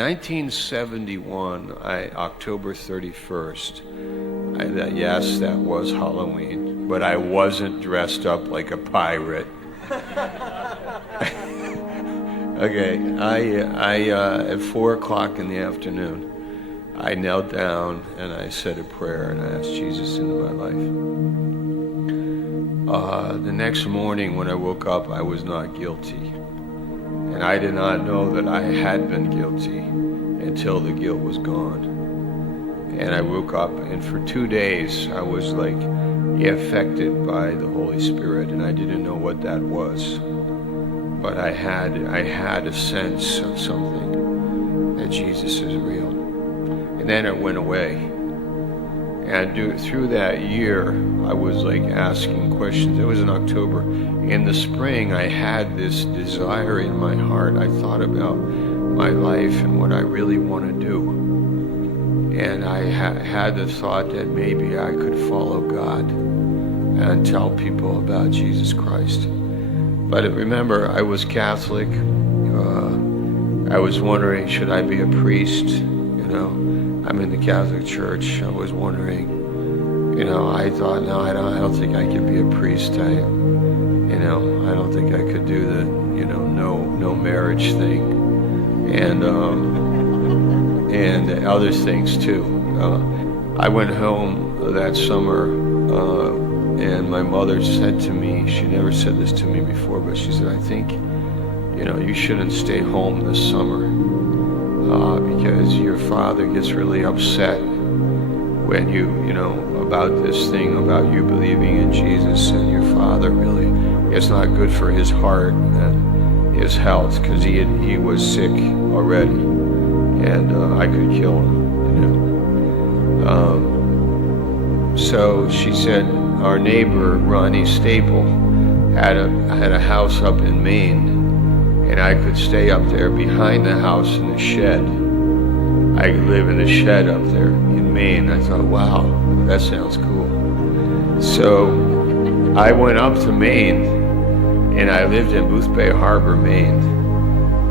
1971, October 31st, yes, that was Halloween, but I wasn't dressed up like a pirate. Okay, at 4 o'clock in the afternoon, I knelt down and I said a prayer and I asked Jesus into my life. The next morning when I woke up, I was not guilty. And I did not know that I had been guilty until the guilt was gone. And I woke up, and for 2 days, I was like affected by the Holy Spirit, and I didn't know what that was. But I had a sense of something, that Jesus is real. And then it went away. And through that year, I was like asking questions. It was in October. In the spring, I had this desire in my heart. I thought about my life and what I really want to do. And I had the thought that maybe I could follow God and tell people about Jesus Christ. But remember, I was Catholic. I was wondering, should I be a priest? I'm in the Catholic Church. I was wondering, I thought, no, I don't think I could be a priest. I don't think I could do the, no marriage thing, and other things too. I went home that summer, and my mother said to me, she never said this to me before, but she said, I think, you shouldn't stay home this summer. Because your father gets really upset when about this thing about you believing in Jesus, and your father really, it's not good for his heart and his health, because he was sick already, and I could kill him, So she said our neighbor, Ronnie Staple, had a house up in Maine, and I could stay up there behind the house in the shed. I could live in the shed up there in Maine. I thought, wow, that sounds cool. So I went up to Maine, and I lived in Booth Bay Harbor, Maine,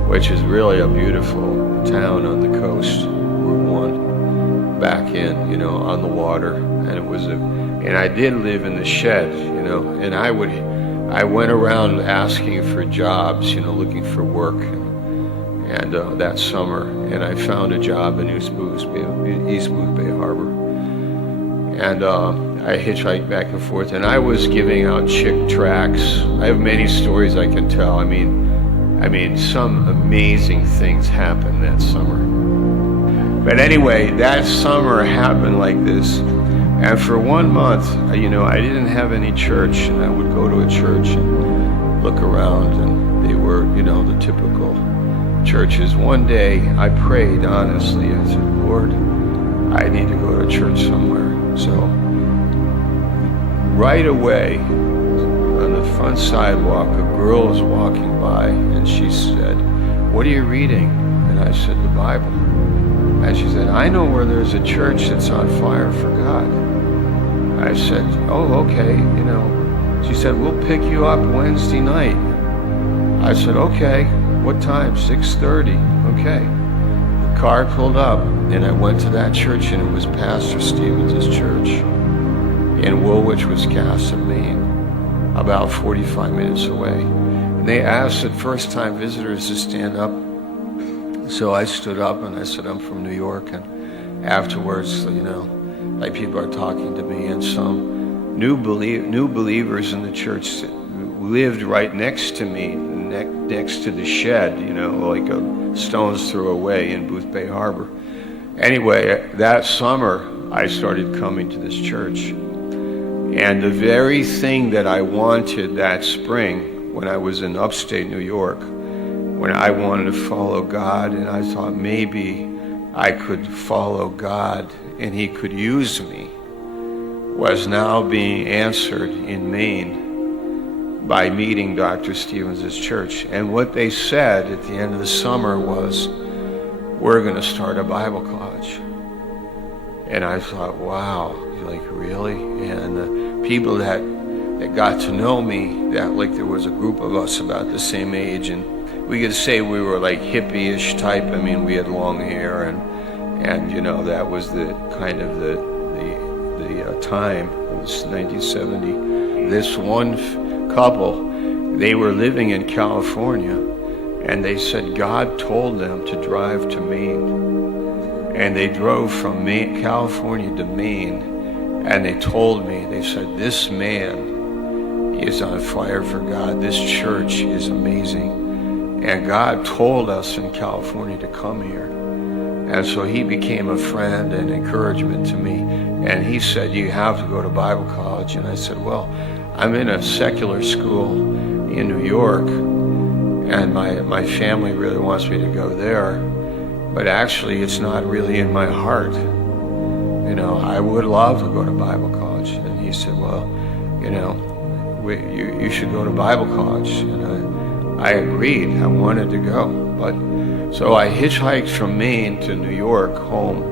which is really a beautiful town on the coast, Route 1, back in, on the water. And I did live in the shed, and I went around asking for jobs, looking for work, and that summer, and I found a job in East Booth Bay Harbor, and I hitchhiked back and forth, and I was giving out chick tracts. I have many stories I can tell. I mean, some amazing things happened that summer. But anyway, that summer happened like this. And for 1 month, I didn't have any church, and I would go to a church and look around, and they were, the typical churches. One day, I prayed honestly. I said, Lord, I need to go to church somewhere. So right away, on the front sidewalk, a girl was walking by, and she said, what are you reading? And I said, the Bible. And she said, I know where there's a church that's on fire for God. I said, oh, okay, She said, we'll pick you up Wednesday night. I said, okay, what time? 6:30, okay. The car pulled up, and I went to that church, and it was Pastor Stevens' church in Woolwich, Wisconsin, Maine, about 45 minutes away. And they asked the first-time visitors to stand up. So I stood up, and I said, I'm from New York, and afterwards, like people are talking to me, and some new believers in the church lived right next to me, next to the shed, like a stone's throw away in Booth Bay Harbor. Anyway, that summer, I started coming to this church. And the very thing that I wanted that spring, when I was in upstate New York, when I wanted to follow God, and I thought maybe I could follow God and he could use me, was now being answered in Maine by meeting Dr. Stevens' church. And what they said at the end of the summer was, we're going to start a Bible college. And I thought, wow, like really? And the people that got to know me, that like there was a group of us about the same age, and we could say we were like hippie-ish type. I mean, we had long hair, and you know, that was the kind of the time. It was 1970. This one couple, they were living in California, and they said God told them to drive to Maine, and they drove from California to Maine, and they told me, they said, this man is on fire for God. This church is amazing. And God told us in California to come here. And so he became a friend and encouragement to me. And he said, you have to go to Bible college. And I said, well, I'm in a secular school in New York, and my family really wants me to go there. But actually, it's not really in my heart. You know, I would love to go to Bible college. And he said, well, you know, you should go to Bible college. And I agreed. I wanted to go. But so I hitchhiked from Maine to New York home,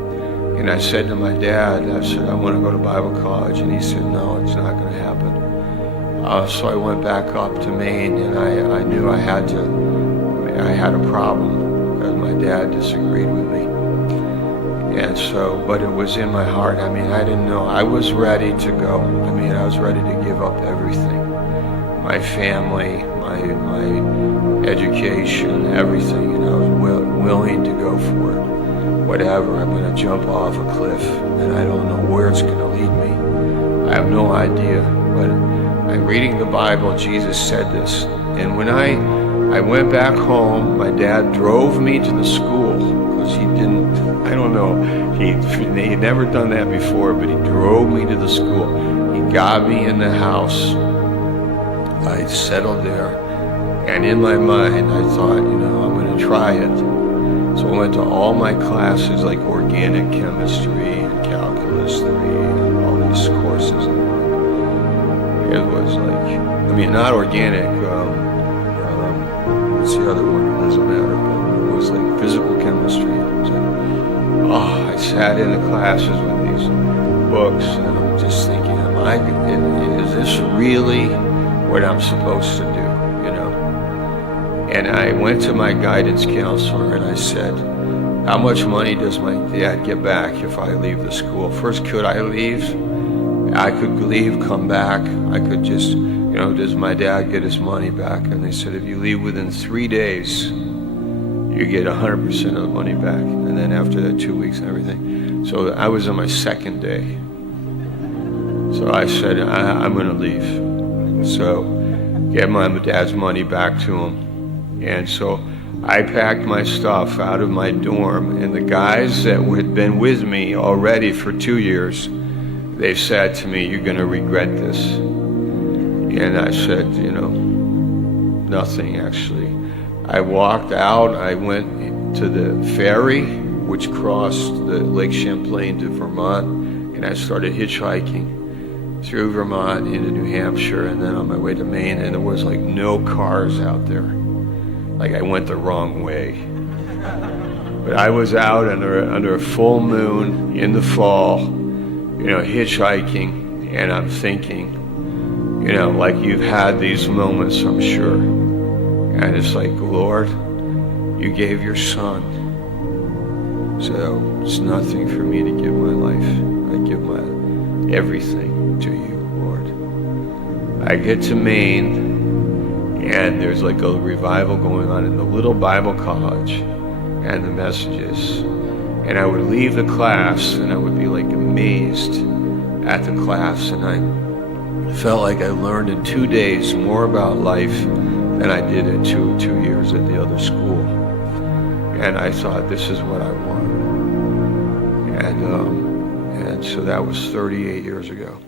and I said to my dad, I said, I want to go to Bible college. And he said, no, it's not going to happen. So I went back up to Maine, and I knew I had a problem because my dad disagreed with me. And so, but it was in my heart. I mean, I didn't know. I was ready to go. I mean, I was ready to give up everything. My family, my education, everything. You know, I was willing to go for it. Whatever, I'm going to jump off a cliff, and I don't know where it's going to lead me. I have no idea. But I'm reading the Bible. Jesus said this. And when I went back home, my dad drove me to the school, because he didn't, I don't know, he had never done that before, but he drove me to the school. He got me in the house. I settled there, and in my mind I thought, you know, I'm going to try it. So I went to all my classes, like organic chemistry and calculus 3 and all these courses. It was like, I mean, not organic, what's the other one? It doesn't matter, but it was like physical chemistry. It was like, oh, I sat in the classes with these books, and I'm just thinking, is this really what I'm supposed to do, you know? And I went to my guidance counselor, and I said, how much money does my dad get back if I leave the school? First, could I leave? I could leave, come back. I could just, you know, does my dad get his money back? And they said, if you leave within 3 days, you get 100% of the money back. And then after that, 2 weeks and everything. So I was on my second day. So I said, I'm going to leave. So get my dad's money back to him. And so I packed my stuff out of my dorm, and the guys that had been with me already for 2 years, they said to me, you're going to regret this. And I said, you know, nothing actually. I walked out, I went to the ferry, which crossed the Lake Champlain to Vermont, and I started hitchhiking through Vermont into New Hampshire, and then on my way to Maine, and there was like no cars out there. Like I went the wrong way. But I was out under a full moon in the fall, you know, hitchhiking, and I'm thinking, you know, like you've had these moments, I'm sure. And it's like, Lord, you gave your son. So it's nothing for me to give my life. I give my everything to you, Lord. I get to Maine, and there's like a revival going on in the little Bible college, and the messages. And I would leave the class, and I would be like amazed at the class, and I felt like I learned in 2 days more about life than I did in two years at the other school. And I thought, this is what I want. And so that was 38 years ago.